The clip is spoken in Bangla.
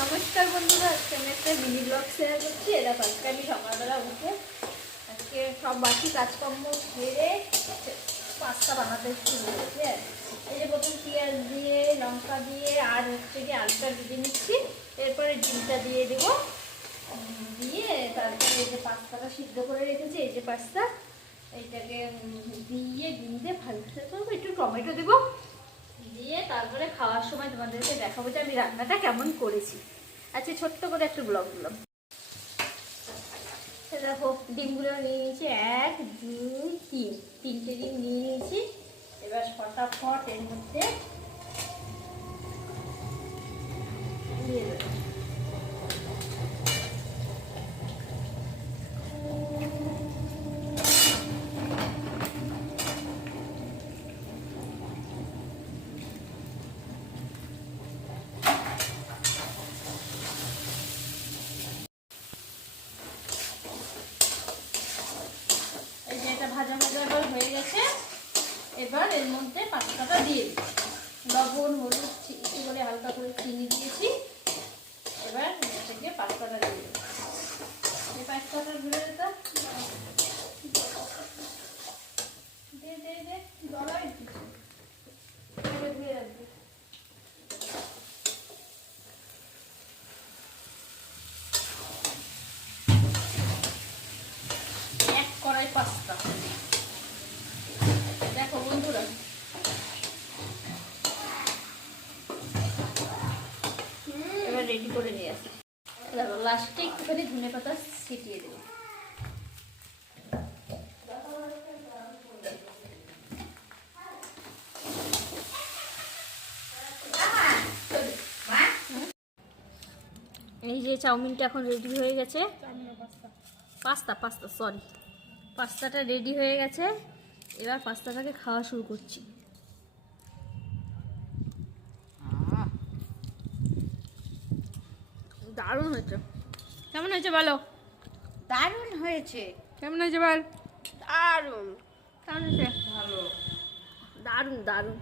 নমস্কার বন্ধুরা, আজকে আমি একটা মিনি ব্লগ শেয়ার করছি। এটা আজকে আমি সকালবেলা উঠে আজকে সব বাকি কাজকর্ম সেরে পাস্তা বানাতে শুরু করেছি। এই যে প্রথম পেঁয়াজ দিয়ে, লঙ্কা দিয়ে আর হচ্ছে কি আলুটা ভেজে নিচ্ছি। এরপরে ডিমটা দিয়ে দেবো, দিয়ে তারপরে এই যে পাস্তাটা সিদ্ধ করে রেখেছি, এই যে পাস্তা এইটাকে দিয়ে ডিম দিয়ে ভাজতে করবো, একটু টমেটো দেবো, দিয়ে তারপরে খাওয়ার সময় তোমাদেরকে দেখাবো যে আমি রান্নাটা কেমন করেছি। আচ্ছা, ছোট্ট করে একটু ব্লগ দিলাম। দেখো ডিমগুলো নিয়ে নিয়েছি, 1 2 3, তিনটে ডিম নিয়ে নিয়েছি। এবার ফটাফট এর মধ্যে দিয়ে দেবো। এই যে এটা ভাজা ভাজা এবার হয়ে গেছে। এবার এর মধ্যে পাস্তাটা দিয়ে দিই, লবণ হলুদ একটু করে হালকা করে চিনি দিয়েছি। এবার এটাকে পাস্তাটা দিয়ে দেবো। এই পাস্তাটা ঘুরে যেতে দিয়ে দিয়ে দিয়ে দড়াই দিচ্ছি, ধুয়ে রাখবি। এক কড়াই পাস্তা, দেখো বন্ধুরা এবার রেডি করে নিয়ে আসি। দেখো লাস্টে একটুখানি ধনে পাতা ছিটিয়ে দেবো। এই যে চাউমিনটা এখন রেডি হয়ে গেছে, পাস্তা সরি, পাস্তাটা রেডি হয়ে গেছে। এবার পাস্তাটাকে খাওয়া শুরু করছি। দারুণ হয়েছে। কেমন হয়েছে বলো? দারুণ হয়েছে। কেমন হয়েছে বল? দারুণ। কেমন হয়েছে? ভালো। দারুণ দারুণ।